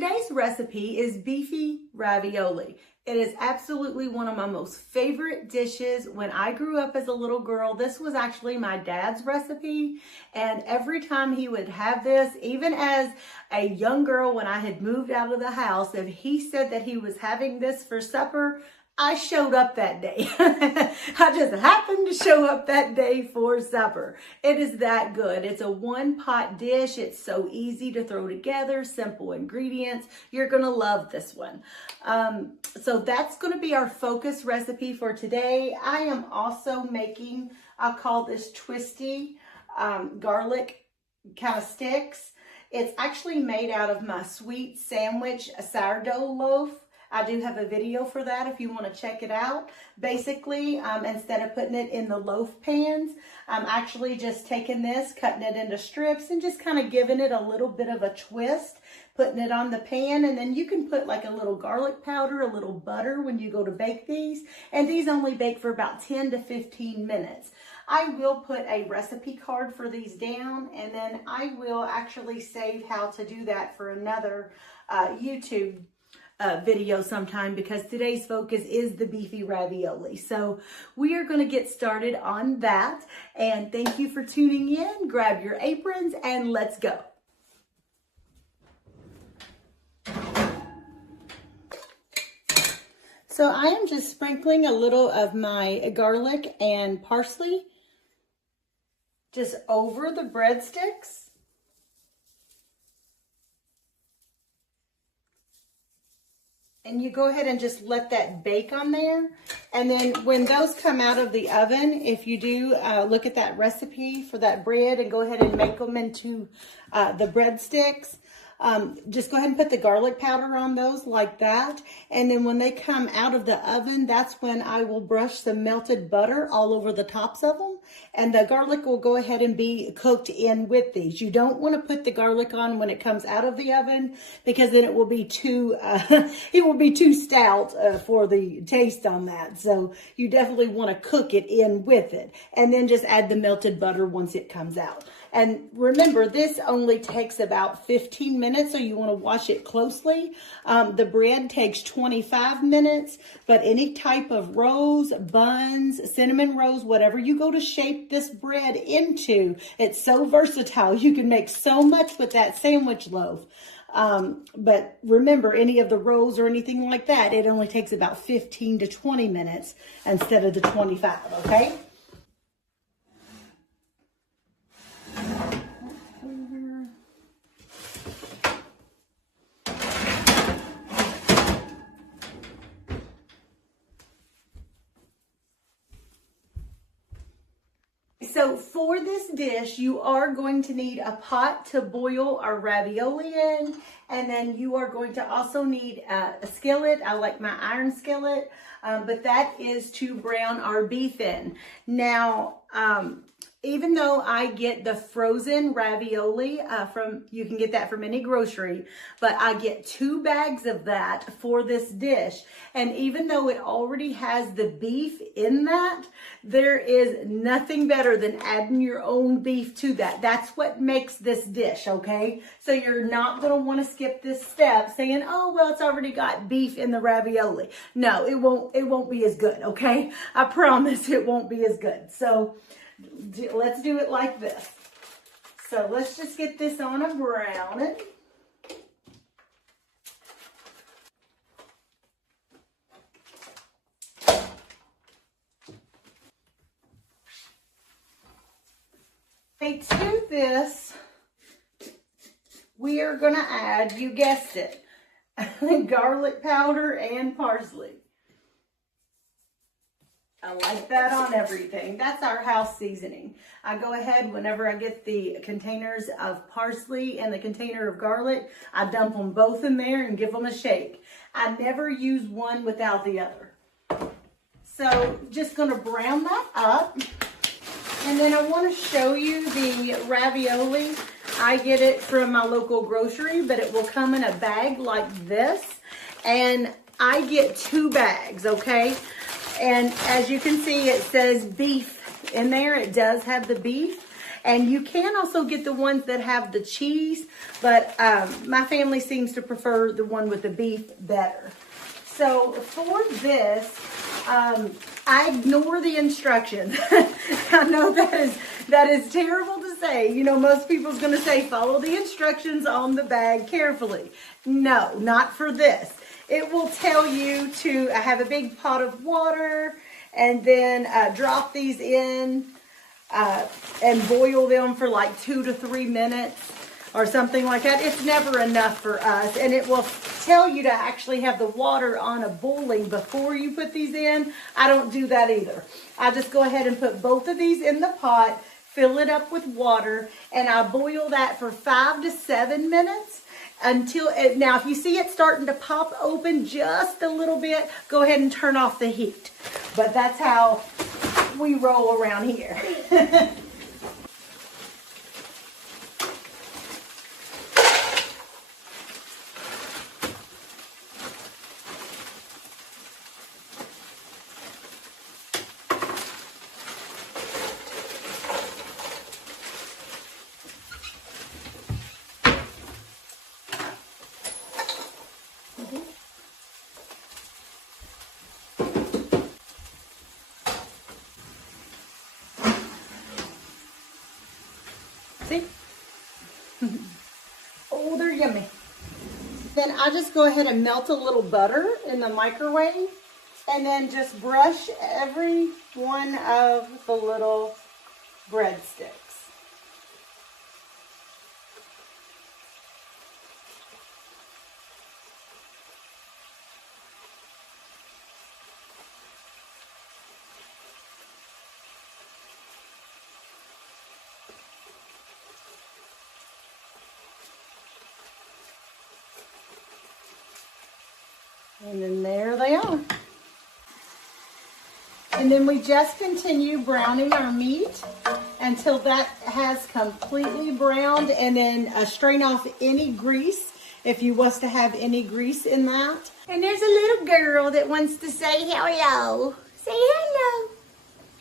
Today's recipe is beefy ravioli. It is absolutely one of my most favorite dishes. When I grew up as a little girl, this was actually my dad's recipe. And every time he would have this, even as a young girl when I had moved out of the house, if he said that he was having this for supper, I showed up that day. I just happened to show up that day for supper. It is that good. It's a one-pot dish. It's so easy to throw together, simple ingredients. You're going to love this one. So that's going to be our focus recipe for today. I am also making, I'll call this twisty garlic kind of sticks. It's actually made out of my sweet sandwich sourdough loaf. I do have a video for that if you want to check it out. Basically, instead of putting it in the loaf pans, I'm actually just taking this, cutting it into strips, and just kind of giving it a little bit of a twist, putting it on the pan, and then you can put like a little garlic powder, a little butter when you go to bake these, and these only bake for about 10 to 15 minutes. I will put a recipe card for these down, and then I will actually save how to do that for another YouTube video sometime, because today's focus is the beefy ravioli. So we are going to get started on that, and thank you for tuning in. Grab your aprons and let's go. So I am just sprinkling a little of my garlic and parsley just over the breadsticks. And you go ahead and just let that bake on there. And then when those come out of the oven, if you do look at that recipe for that bread and go ahead and make them into the breadsticks, just go ahead and put the garlic powder on those like that. And then when they come out of the oven, that's when I will brush some melted butter all over the tops of them. And the garlic will go ahead and be cooked in with these. You don't want to put the garlic on when it comes out of the oven, because then it will be too stout for the taste on that. So you definitely want to cook it in with it, and then just add the melted butter once it comes out. And remember, this only takes about 15 minutes, so you want to watch it closely. The bread takes 25 minutes, but any type of rolls, buns, cinnamon rolls, whatever you go to shape this bread into, it's so versatile. You can make so much with that sandwich loaf. But remember, any of the rolls or anything like that, it only takes about 15 to 20 minutes instead of the 25, okay? So for this dish, you are going to need a pot to boil our ravioli in, and then you are going to also need a skillet. I like my iron skillet, but that is to brown our beef in. Now, even though I get the frozen ravioli you can get that from any grocery, but I get 2 bags of that for this dish. And even though it already has the beef in that, there is nothing better than adding your own beef to that. That's what makes this dish, okay? So you're not going to want to skip this step saying, oh, well, it's already got beef in the ravioli. No, it won't be as good, okay? I promise it won't be as good. So let's do it like this. So let's just get this on a browning. Okay, to this, we are going to add, you guessed it, garlic powder and parsley. I like that on everything. That's our house seasoning. I go ahead whenever I get the containers of parsley and the container of garlic, I dump them both in there and give them a shake. I never use one without the other. So just going to brown that up. And then I want to show you the ravioli. I get it from my local grocery, but it will come in a bag like this. And I get 2 bags, okay? And as you can see, it says beef in there. It does have the beef. And you can also get the ones that have the cheese, but my family seems to prefer the one with the beef better. So for this, I ignore the instructions. I know that is terrible to say. You know, most people's going to say, follow the instructions on the bag carefully. No, not for this. It will tell you to have a big pot of water and then drop these in and boil them for like 2 to 3 minutes or something like that. It's never enough for us. And it will tell you to actually have the water on a boiling before you put these in. I don't do that either. I just go ahead and put both of these in the pot, fill it up with water, and I boil that for 5 to 7 minutes until it, now if you see it starting to pop open just a little bit, go ahead and turn off the heat. But that's how we roll around here. See? Oh, they're yummy. Then I just go ahead and melt a little butter in the microwave and then just brush every one of the little breadsticks. And then there they are. And then we just continue browning our meat until that has completely browned, and then strain off any grease if you was to have any grease in that. And there's a little girl that wants to say hello. Say hello.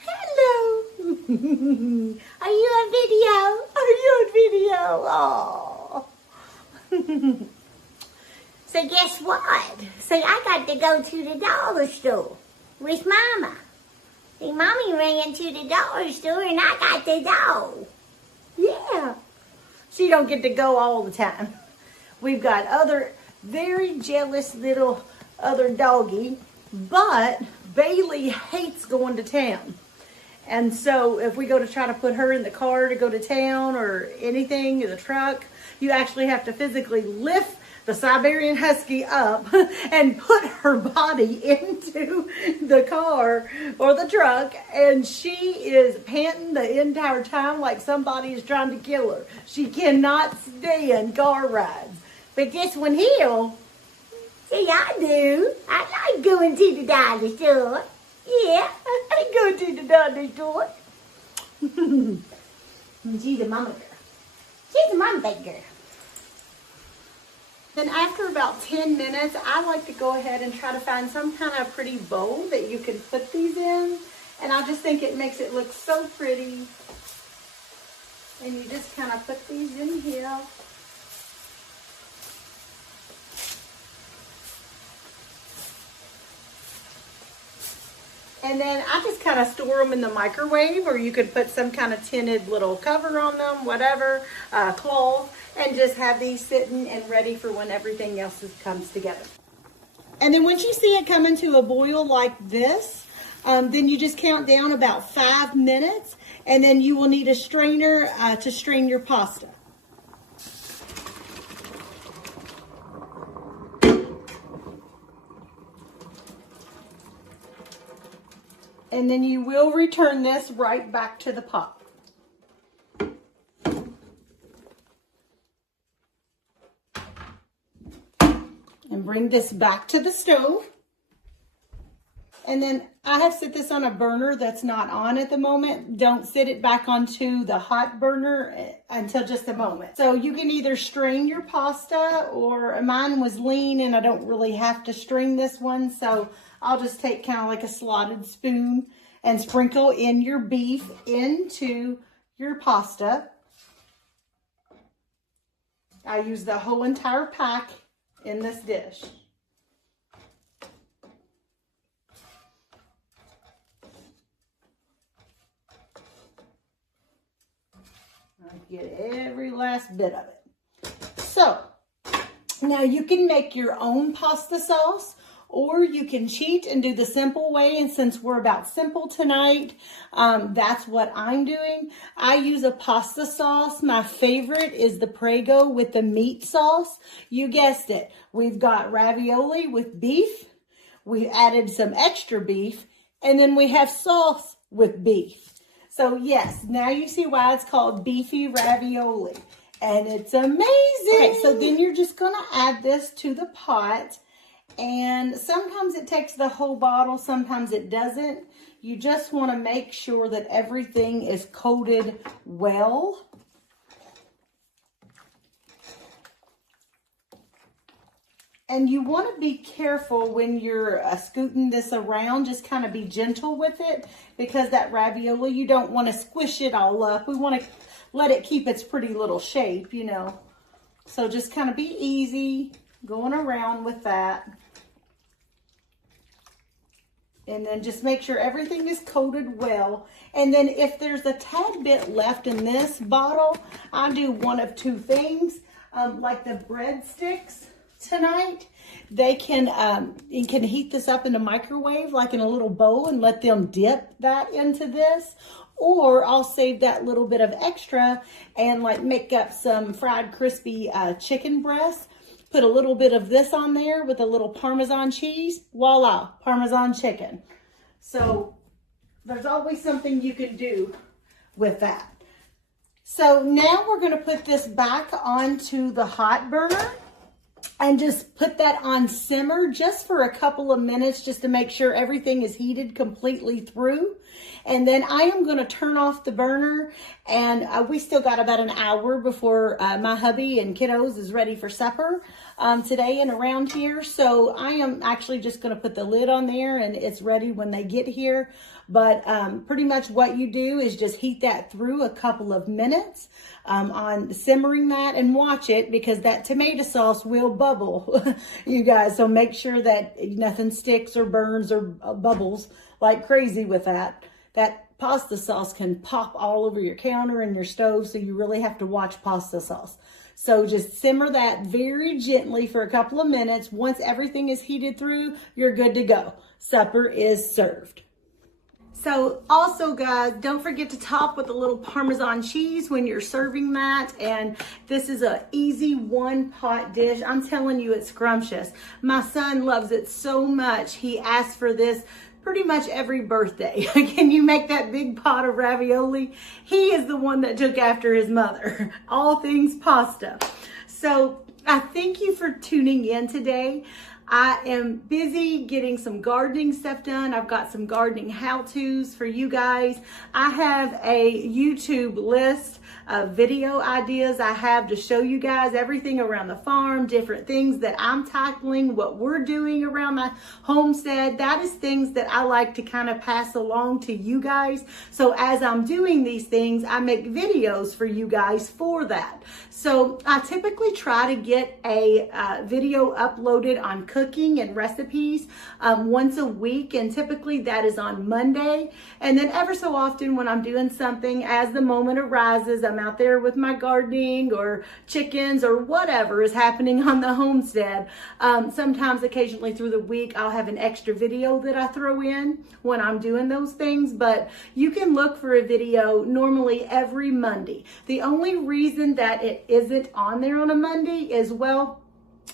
Hello. Are you on video? Are you on video? Oh. So guess what? See, I got to go to the dollar store with Mama. See, Mommy ran to the dollar store and I got the dog. Yeah. She don't get to go all the time. We've got other very jealous little other doggy, but Bailey hates going to town. And so if we go to try to put her in the car to go to town or anything in the truck, you actually have to physically lift the Siberian Husky up and put her body into the car or the truck, and she is panting the entire time like somebody is trying to kill her. She cannot stand car rides. But this one here, see, I do. I like going to the dollar store. Yeah, I go to the dollar store. She's a mama girl. She's a mama girl. Then after about 10 minutes, I like to go ahead and try to find some kind of pretty bowl that you can put these in. And I just think it makes it look so pretty. And you just kind of put these in here. And then I just kind of store them in the microwave, or you could put some kind of tinted little cover on them, whatever, cloth, and just have these sitting and ready for when everything else comes together. And then once you see it coming to a boil like this, then you just count down about 5 minutes, and then you will need a strainer to strain your pasta. And then you will return this right back to the pot. And bring this back to the stove. And then I have set this on a burner that's not on at the moment. Don't set it back onto the hot burner until just a moment. So you can either strain your pasta, or mine was lean and I don't really have to strain this one. So I'll just take kind of like a slotted spoon and sprinkle in your beef into your pasta. I use the whole entire pack in this dish. I get every last bit of it. So, now you can make your own pasta sauce, or you can cheat and do the simple way. And since we're about simple tonight, that's what I'm doing. I use a pasta sauce. My favorite is the Prego with the meat sauce. You guessed it. We've got ravioli with beef. We added some extra beef. And then we have sauce with beef. So yes, now you see why it's called Beefy Ravioli. And it's amazing. Okay, so then you're just going to add this to the pot. And sometimes it takes the whole bottle, sometimes it doesn't. You just want to make sure that everything is coated well. And you want to be careful when you're scooting this around. Just kind of be gentle with it, because that ravioli, you don't want to squish it all up. We want to let it keep its pretty little shape, you know. So just kind of be easy going around with that. And then just make sure everything is coated well. And then if there's a tad bit left in this bottle, I do one of two things. Like the breadsticks tonight, they can, you can heat this up in a microwave, like in a little bowl, and let them dip that into this. Or I'll save that little bit of extra and like make up some fried crispy chicken breasts. Put a little bit of this on there with a little Parmesan cheese. Voila, Parmesan chicken. So there's always something you can do with that. So now we're going to put this back onto the hot burner and just put that on simmer just for a couple of minutes, just to make sure everything is heated completely through. And then I am going to turn off the burner, and we still got about an hour before my hubby and kiddos is ready for supper today and around here. So I am actually just going to put the lid on there, and it's ready when they get here. But pretty much what you do is just heat that through a couple of minutes on simmering that, and watch it, because that tomato sauce will bubble, you guys. So make sure that nothing sticks or burns or bubbles like crazy with that. That pasta sauce can pop all over your counter and your stove, so you really have to watch pasta sauce. So just simmer that very gently for a couple of minutes. Once everything is heated through, you're good to go. Supper is served. So also, guys, don't forget to top with a little Parmesan cheese when you're serving that. And this is an easy one-pot dish. I'm telling you, it's scrumptious. My son loves it so much, he asks for this pretty much every birthday. Can you make that big pot of ravioli? He is the one that took after his mother. All things pasta. So I thank you for tuning in today. I am busy getting some gardening stuff done. I've got some gardening how-tos for you guys. I have a YouTube list of video ideas I have to show you guys everything around the farm, different things that I'm tackling, what we're doing around my homestead. That is things that I like to kind of pass along to you guys. So as I'm doing these things, I make videos for you guys for that. So I typically try to get a video uploaded on cooking and recipes once a week, and typically that is on Monday. And then ever so often when I'm doing something, as the moment arises, I'm out there with my gardening or chickens or whatever is happening on the homestead. Sometimes occasionally through the week I'll have an extra video that I throw in when I'm doing those things, but you can look for a video normally every Monday. The only reason that it isn't on there on a Monday is, well,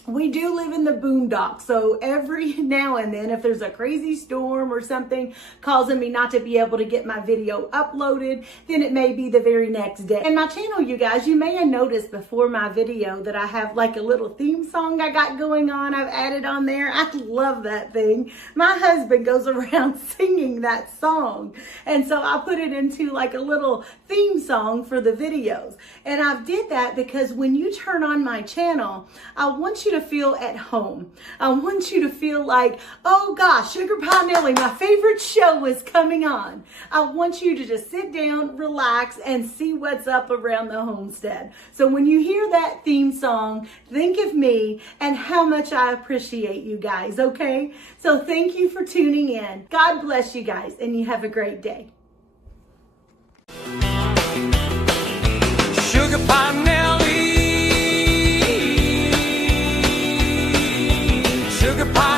we do live in the boondocks, so every now and then, if there's a crazy storm or something causing me not to be able to get my video uploaded, then it may be the very next day. And my channel, you guys, you may have noticed before my video that I have like a little theme song I got going on. I've added on there. I love that thing. My husband goes around singing that song, and so I put it into like a little theme song for the videos. And I did that because when you turn on my channel, I want you to feel at home. I want you to feel like, oh gosh, Sugar Pie Nellie, my favorite show is coming on. I want you to just sit down, relax, and see what's up around the homestead. So when you hear that theme song, think of me and how much I appreciate you guys, okay? So thank you for tuning in. God bless you guys, and you have a great day. Sugar Pie Nellie, Sugar Pie